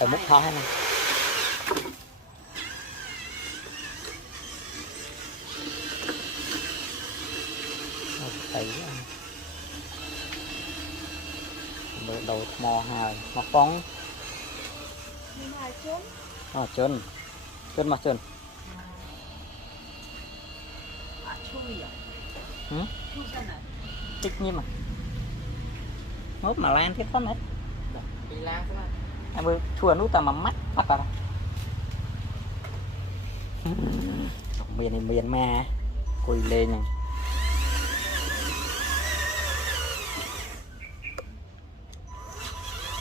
từ múc thôi nè đầu mò hà mò phong chân chân mà chân thích như mà nốt mà lan thiết phân hết em ơi chua nút ta mà mắt bắt vào miền này miền mà quỳ lên này